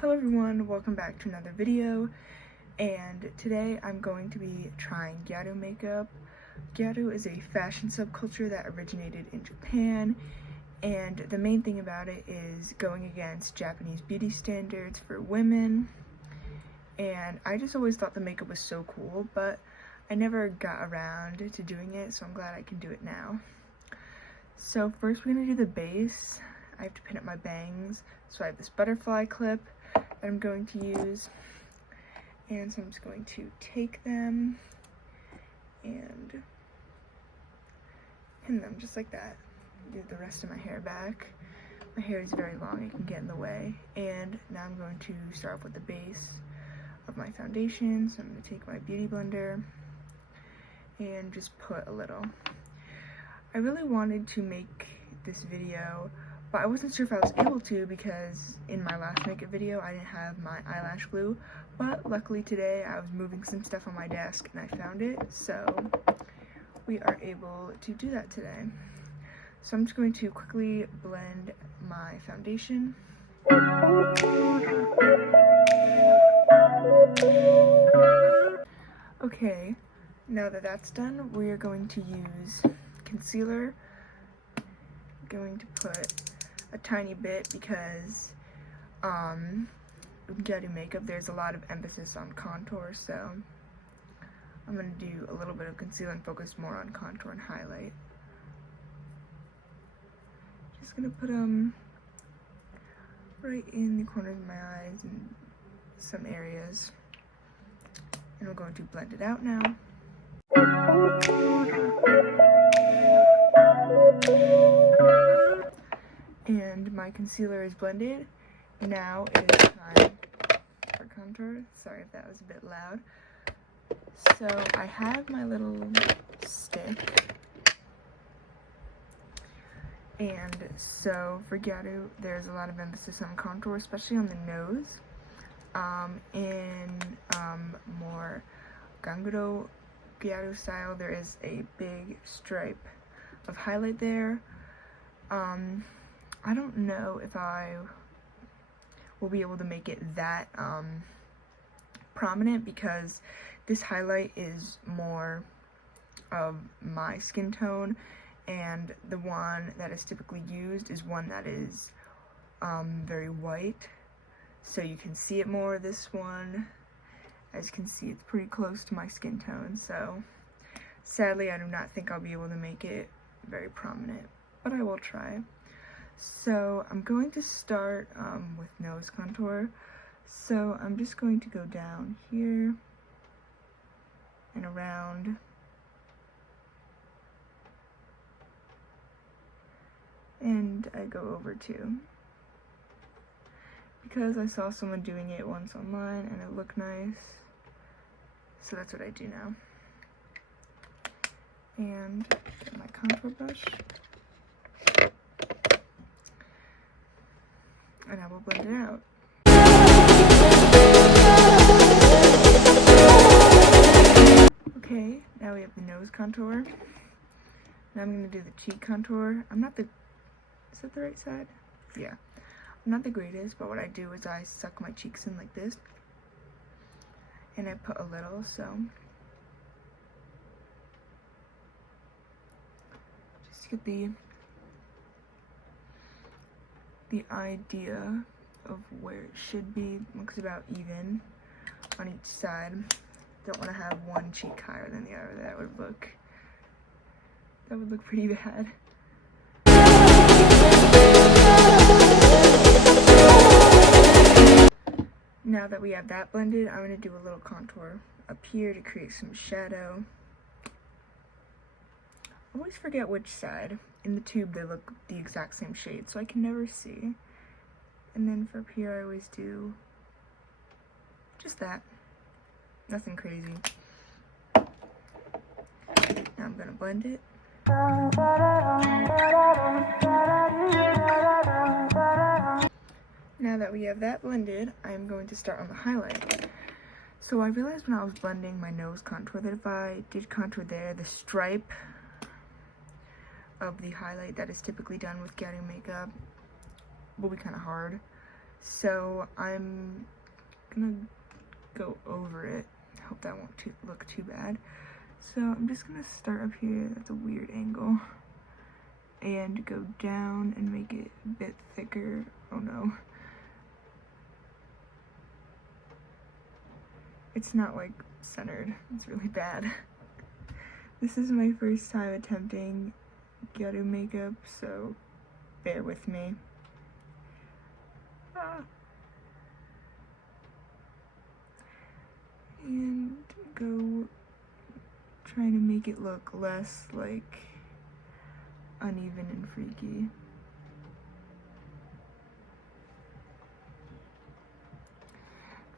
Hello everyone, welcome back to another video, and today I'm going to be trying Gyaru makeup. Gyaru is a fashion subculture that originated in Japan, and the main thing about it is going against Japanese beauty standards for women, and I just always thought the makeup was so cool, but I never got around to doing it, so I'm glad I can do it now. So first we're going to do the base. I have to pin up my bangs, so I have this butterfly clip that I'm going to use, and so I'm just going to take them and pin them just like that. Do the rest of my hair back. My hair is very long, it can get in the way, and now I'm going to start off with the base of my foundation. So I'm going to take my beauty blender and just put a little. I really wanted to make this video, but I wasn't sure if I was able to because in my last makeup video I didn't have my eyelash glue, but luckily today I was moving some stuff on my desk and I found it, so we are able to do that today. So I'm just going to quickly blend my foundation. Okay, now that that's done, we are going to use concealer. I'm going to put a tiny bit because with Gyaru makeup there's a lot of emphasis on contour, so I'm going to do a little bit of concealer and focus more on contour and highlight. Just going to put them right in the corners of my eyes and some areas, and we're going to blend it out now. And my concealer is blended. Now it is time for contour. Sorry if that was a bit loud. So I have my little stick. And so for Gyaru, there's a lot of emphasis on contour, especially on the nose. In more Ganguro Gyaru style, there is a big stripe of highlight there. I don't know if I will be able to make it that prominent because this highlight is more of my skin tone, and the one that is typically used is one that is very white, so you can see it more. This one, as you can see, it's pretty close to my skin tone, so sadly I do not think I'll be able to make it very prominent, but I will try. So I'm going to start with nose contour. So I'm just going to go down here and around. And I go over too, because I saw someone doing it once online and it looked nice. So that's what I do now. And get my contour brush. And I will blend it out. Okay, now we have the nose contour. Now I'm going to do the cheek contour. Is that the right side? Yeah. I'm not the greatest, but what I do is I suck my cheeks in like this. And I put a little, so. Just to get the idea of where it should be. Looks about even on each side. Don't want to have one cheek higher than the other. That would look pretty bad. Now that we have that blended, I'm going to do a little contour up here to create some shadow. I always forget which side. In the tube they look the exact same shade, so I can never see. And then for up here I always do just that. Nothing crazy. Now I'm gonna blend it. Now that we have that blended, I'm going to start on the highlight. So I realized when I was blending my nose contour that if I did contour there, the stripe of the highlight that is typically done with Gyaru makeup will be kind of hard. So I'm gonna go over it. Hope that won't look too bad. So I'm just gonna start up here, that's a weird angle, and go down and make it a bit thicker. Oh no. It's not like centered, it's really bad. This is my first time attempting Gyaru makeup, so bear with me. And go trying to make it look less like uneven and freaky.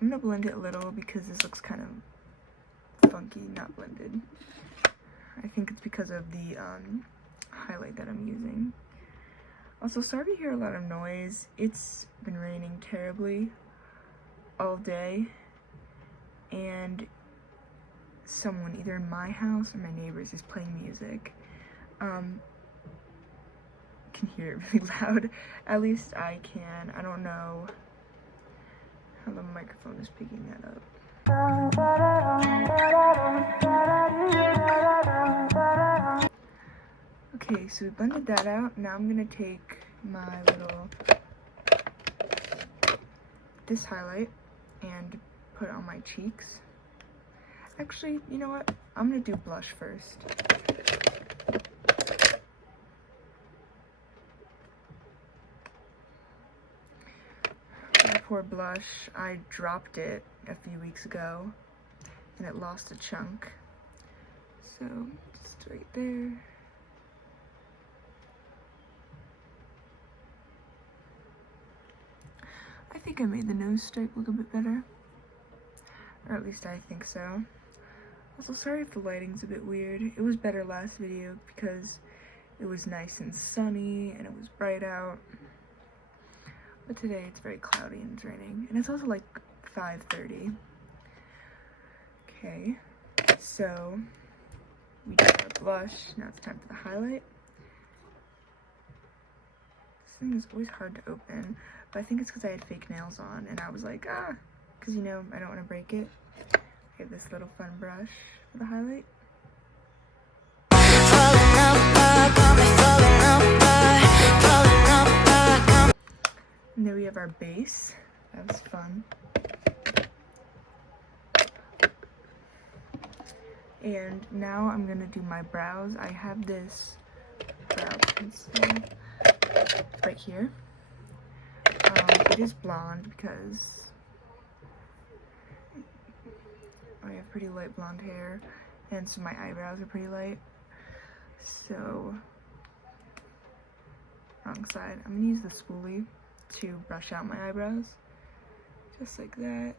I'm gonna blend it a little because this looks kind of funky, not blended. I think it's because of the highlight that I'm using. Also, sorry to hear a lot of noise. It's been raining terribly all day, and someone either in my house or my neighbors is playing music. Can hear it really loud. At least I can. I don't know how the microphone is picking that up. Okay, so we blended that out. Now I'm gonna take my this highlight and put it on my cheeks. Actually, you know what? I'm gonna do blush first. My poor blush, I dropped it a few weeks ago and it lost a chunk. So, just right there. I think I made the nose stripe look a bit better. Or at least I think so. Also, sorry if the lighting's a bit weird. It was better last video because it was nice and sunny and it was bright out. But today it's very cloudy and it's raining. And it's also like 5:30. Okay, so we got our blush. Now it's time for the highlight. This thing is always hard to open, but I think it's because I had fake nails on and I was like, because you know, I don't want to break it. I have this little fun brush for the highlight. And there we have our base. That was fun. And now I'm gonna do my brows. I have this brow pencil right here. It is blonde because I have pretty light blonde hair, and so my eyebrows are pretty light. So, wrong side. I'm gonna use the spoolie to brush out my eyebrows, just like that.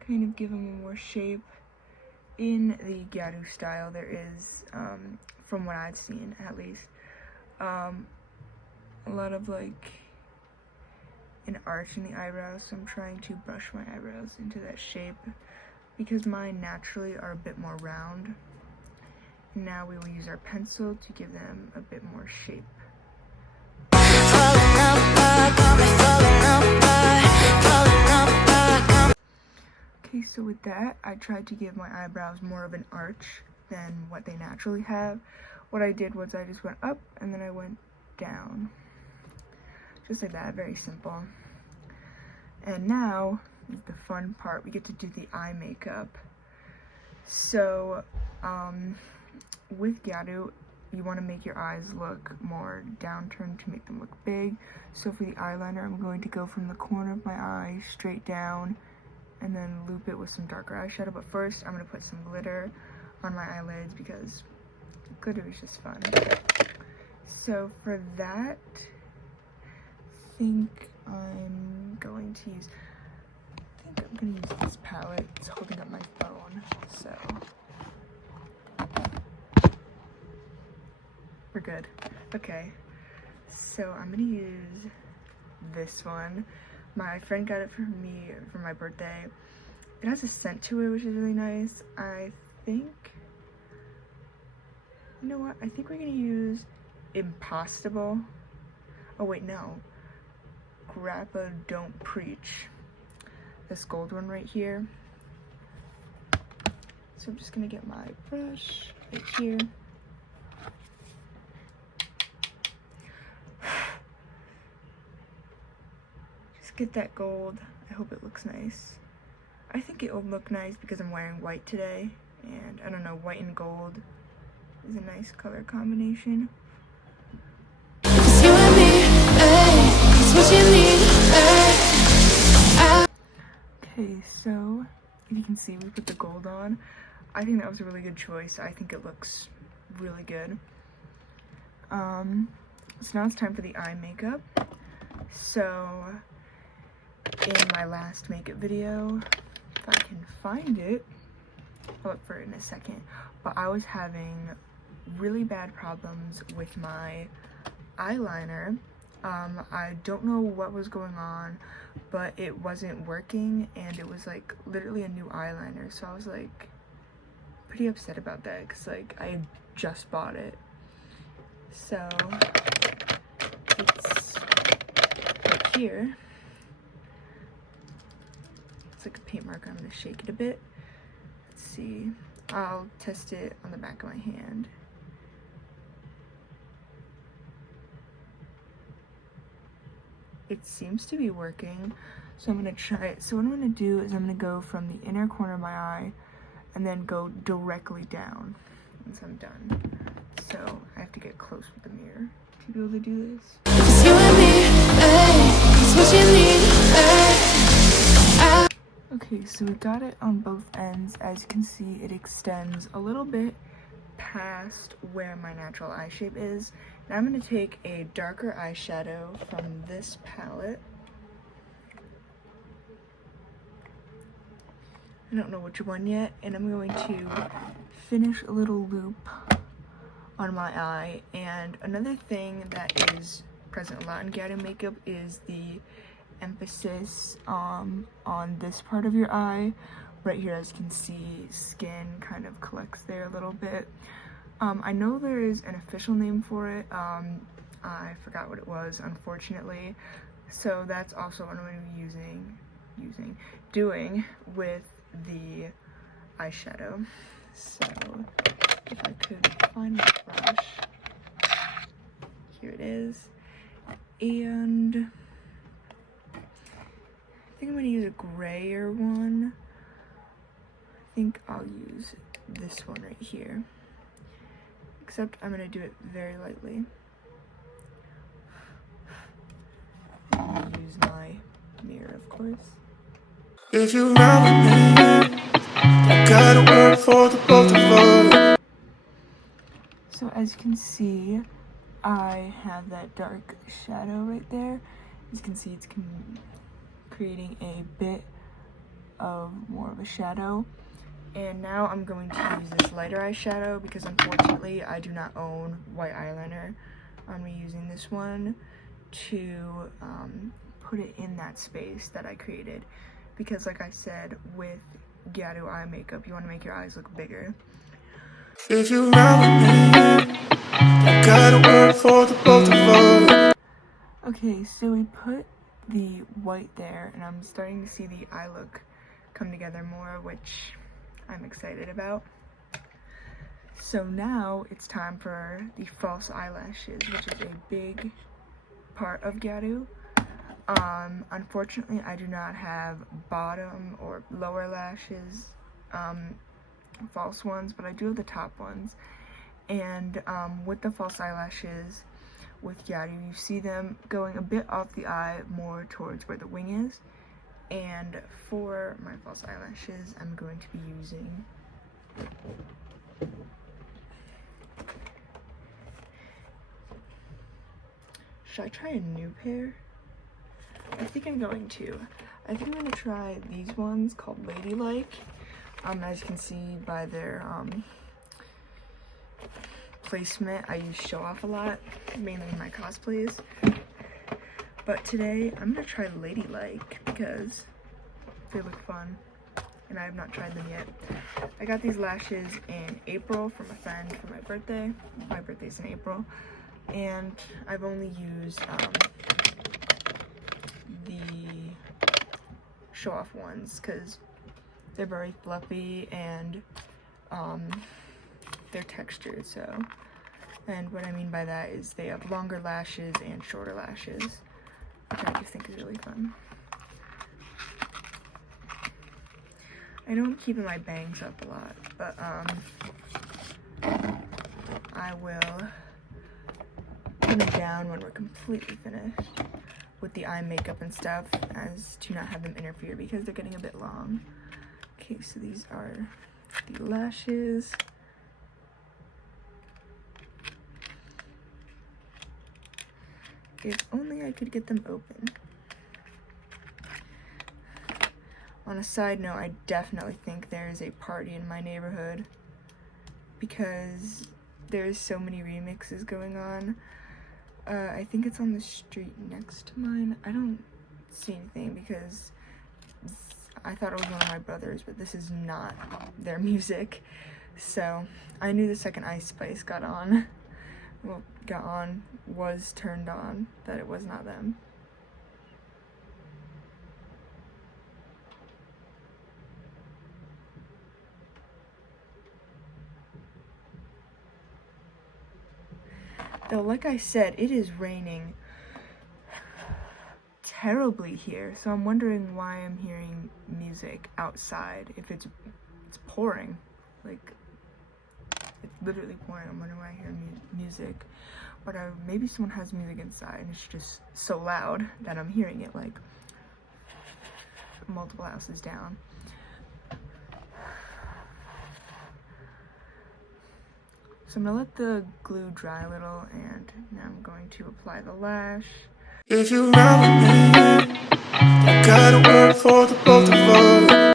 Kind of give them more shape. In the Gyaru style, there is, from what I've seen at least, a lot of like an arch in the eyebrows, so I'm trying to brush my eyebrows into that shape because mine naturally are a bit more round. Now we will use our pencil to give them a bit more shape. Okay, so with that, I tried to give my eyebrows more of an arch than what they naturally have. What I did was I just went up and then I went down. Just like that, very simple. And now is the fun part. We get to do the eye makeup. So, with Gyaru, you want to make your eyes look more downturned to make them look big. So for the eyeliner, I'm going to go from the corner of my eye straight down and then loop it with some darker eyeshadow. But first, I'm going to put some glitter on my eyelids because glitter is just fun. So for that, I think I'm going to use this palette. It's holding up my phone, so we're good. Okay, so I'm gonna use this one. My friend got it for me for my birthday. It has a scent to it, which is really nice. I think, you know what? I think we're gonna use Impossible. Oh wait, no. Grappa Don't Preach, this gold one right here. So I'm just gonna get my brush right here. Just get that gold. I hope it looks nice. I think it will look nice because I'm wearing white today, and I don't know, white and gold is a nice color combination. Okay, so if you can see, we put the gold on. I think that was a really good choice. I think it looks really good. So now it's time for the eye makeup. So in my last makeup video, if I can find it, I'll look for it in a second, but I was having really bad problems with my eyeliner. I don't know what was going on, but it wasn't working, and it was like literally a new eyeliner, so I was like pretty upset about that because like I had just bought it. So it's right here. It's like a paint marker. I'm gonna shake it a bit. Let's see. I'll test it on the back of my hand. It seems to be working, so I'm gonna try it. So what I'm gonna do is I'm gonna go from the inner corner of my eye and then go directly down once I'm done. So I have to get close with the mirror to be able to do this. Okay, so we got it on both ends. As you can see, it extends a little bit past where my natural eye shape is. Now I'm going to take a darker eyeshadow from this palette. I don't know which one yet, and I'm going to finish a little loop on my eye. And another thing that is present a lot in Gyaru makeup is the emphasis on this part of your eye. Right here, as you can see, skin kind of collects there a little bit. I know there is an official name for it. I forgot what it was, unfortunately. So that's also what I'm going to be doing with the eyeshadow. So if I could find my brush, here it is. And I think I'm going to use a grayer one. I think I'll use this one right here. Except I'm going to do it very lightly. And use my mirror, of course. If you run with me, I gotta work for the both of us. So as you can see, I have that dark shadow right there. As you can see, it's creating a bit of more of a shadow. And now I'm going to use this lighter eyeshadow because unfortunately I do not own white eyeliner. I'm using this one to put it in that space that I created. Because like I said, with Gyaru eye makeup, you want to make your eyes look bigger. If you run with me, I gotta work for the both of us. Okay, so we put the white there, and I'm starting to see the eye look come together more, which I'm excited about. So now it's time for the false eyelashes, which is a big part of Gyaru. Unfortunately, I do not have bottom or lower lashes, false ones, but I do have the top ones. And with the false eyelashes with Gyaru, you see them going a bit off the eye more towards where the wing is. And for my false eyelashes, I'm going to be using should I try a new pair? I think I'm going to. I think I'm going to try these ones called Ladylike. As you can see by their placement, I use Show Off a lot, mainly in my cosplays. But today, I'm going to try Ladylike because they look fun, and I have not tried them yet. I got these lashes in April from a friend for my birthday. My birthday's in April. And I've only used the show-off ones because they're very fluffy and they're textured. So, and what I mean by that is they have longer lashes and shorter lashes, which I just think is really fun. I don't keep my bangs up a lot, but I will put them down when we're completely finished with the eye makeup and stuff, as to not have them interfere because they're getting a bit long. Okay, so these are the lashes. If only I could get them open. On a side note, I definitely think there is a party in my neighborhood because there's so many remixes going on. I think it's on the street next to mine. I don't see anything because I thought it was one of my brothers, but this is not their music. So I knew the second Ice Spice was turned on, that it was not them. Though, like I said, it is raining terribly here, so I'm wondering why I'm hearing music outside. If it's pouring, like it's literally pouring. I'm wondering why I hear music, but maybe someone has music inside and it's just so loud that I'm hearing it like multiple houses down. So I'm gonna let the glue dry a little, and now I'm going to apply the lash. If you run with me, you gotta work for the both of us.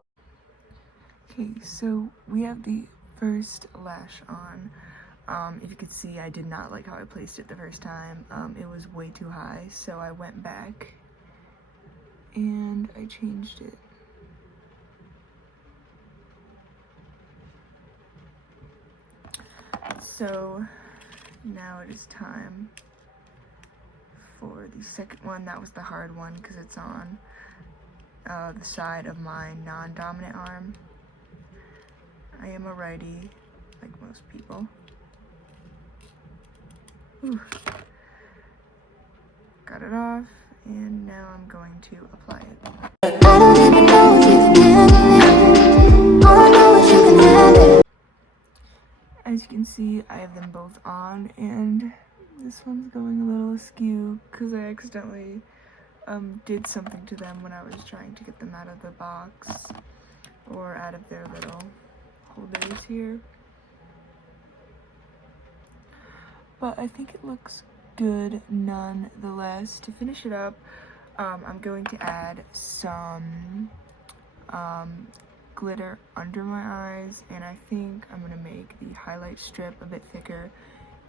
Okay, so we have the first lash on. If you could see, I did not like how I placed it the first time. It was way too high, so I went back and I changed it. So now it is time for the second one. That was the hard one because it's on the side of my non-dominant arm. I am a righty, like most people. Whew. Got it off, and now I'm going to apply it. I don't even know if you can handle it. All I know is you can handle it. As you can see, I have them both on, and this one's going a little askew because I accidentally did something to them when I was trying to get them out of the box or out of their little holders here. But I think it looks good nonetheless. To finish it up, I'm going to add some glitter under my eyes, and I think I'm going to make the highlight strip a bit thicker,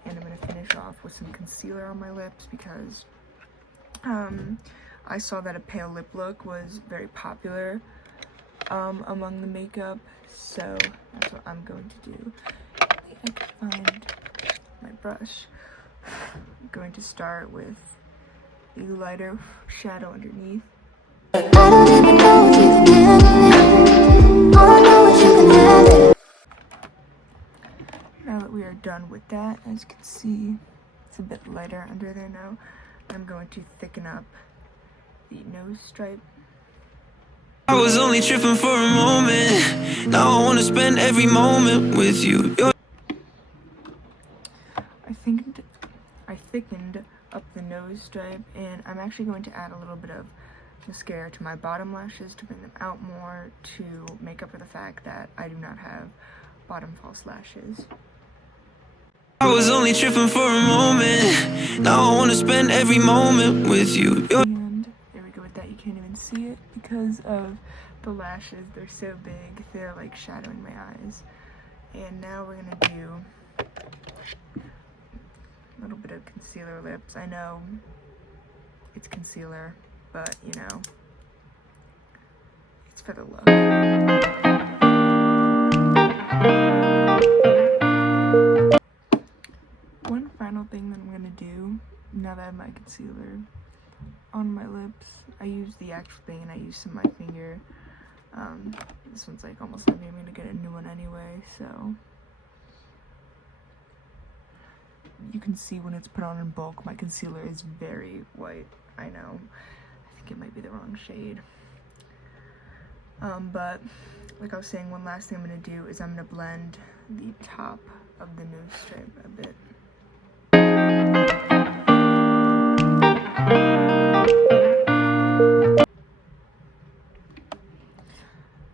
and I'm going to finish off with some concealer on my lips because I saw that a pale lip look was very popular among the makeup, so that's what I'm going to do. I can find my brush. I'm going to start with the lighter shadow underneath. I don't even know if you can handle it. All I know is you can handle it. Now that we are done with that, as you can see, it's a bit lighter under there now. I'm going to thicken up the nose stripe. I was only tripping for a moment. Now I want to spend every moment with you. I thickened up the nose stripe, and I'm actually going to add a little bit of mascara to my bottom lashes to bring them out more, to make up for the fact that I do not have bottom false lashes. I was only tripping for a moment. Now I want to spend every moment with you. And there we go with that. You can't even see it because of the lashes. They're so big, they're like shadowing my eyes. And now we're gonna do a little bit of concealer lips. I know it's concealer, but you know, it's for the look. One final thing that I'm gonna do now that I have my concealer on my lips. I use the actual thing and I use some of my finger. This one's like almost empty. I'm gonna get a new one anyway, so you can see when it's put on in bulk, my concealer is very white. I know, I think it might be the wrong shade. But like I was saying, one last thing I'm gonna do is I'm gonna blend the top of the nose stripe a bit.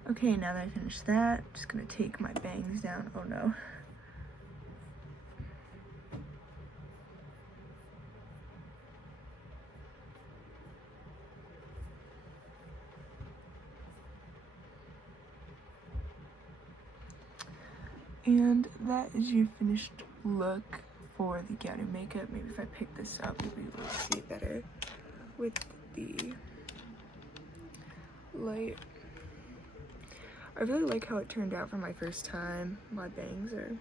Okay, now that I finished that, I'm just gonna take my bangs down. Oh no. And that is your finished look for the Gyaru makeup. Maybe if I pick this up, maybe we'll see it better with the light. I really like how it turned out for my first time. My bangs are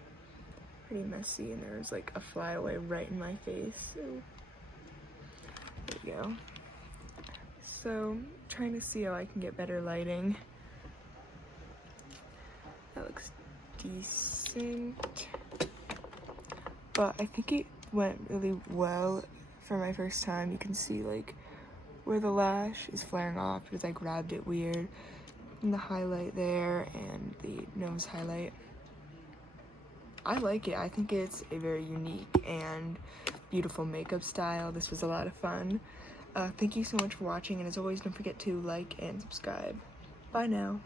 pretty messy and there's like a flyaway right in my face. So there you go. So trying to see how I can get better lighting. That looks decent, but I think it went really well for my first time. You can see like where the lash is flaring off because I grabbed it weird, and the highlight there and the nose highlight. I like it. I think it's a very unique and beautiful makeup style. This was a lot of fun. Thank you so much for watching, and as always, don't forget to like and subscribe. Bye now.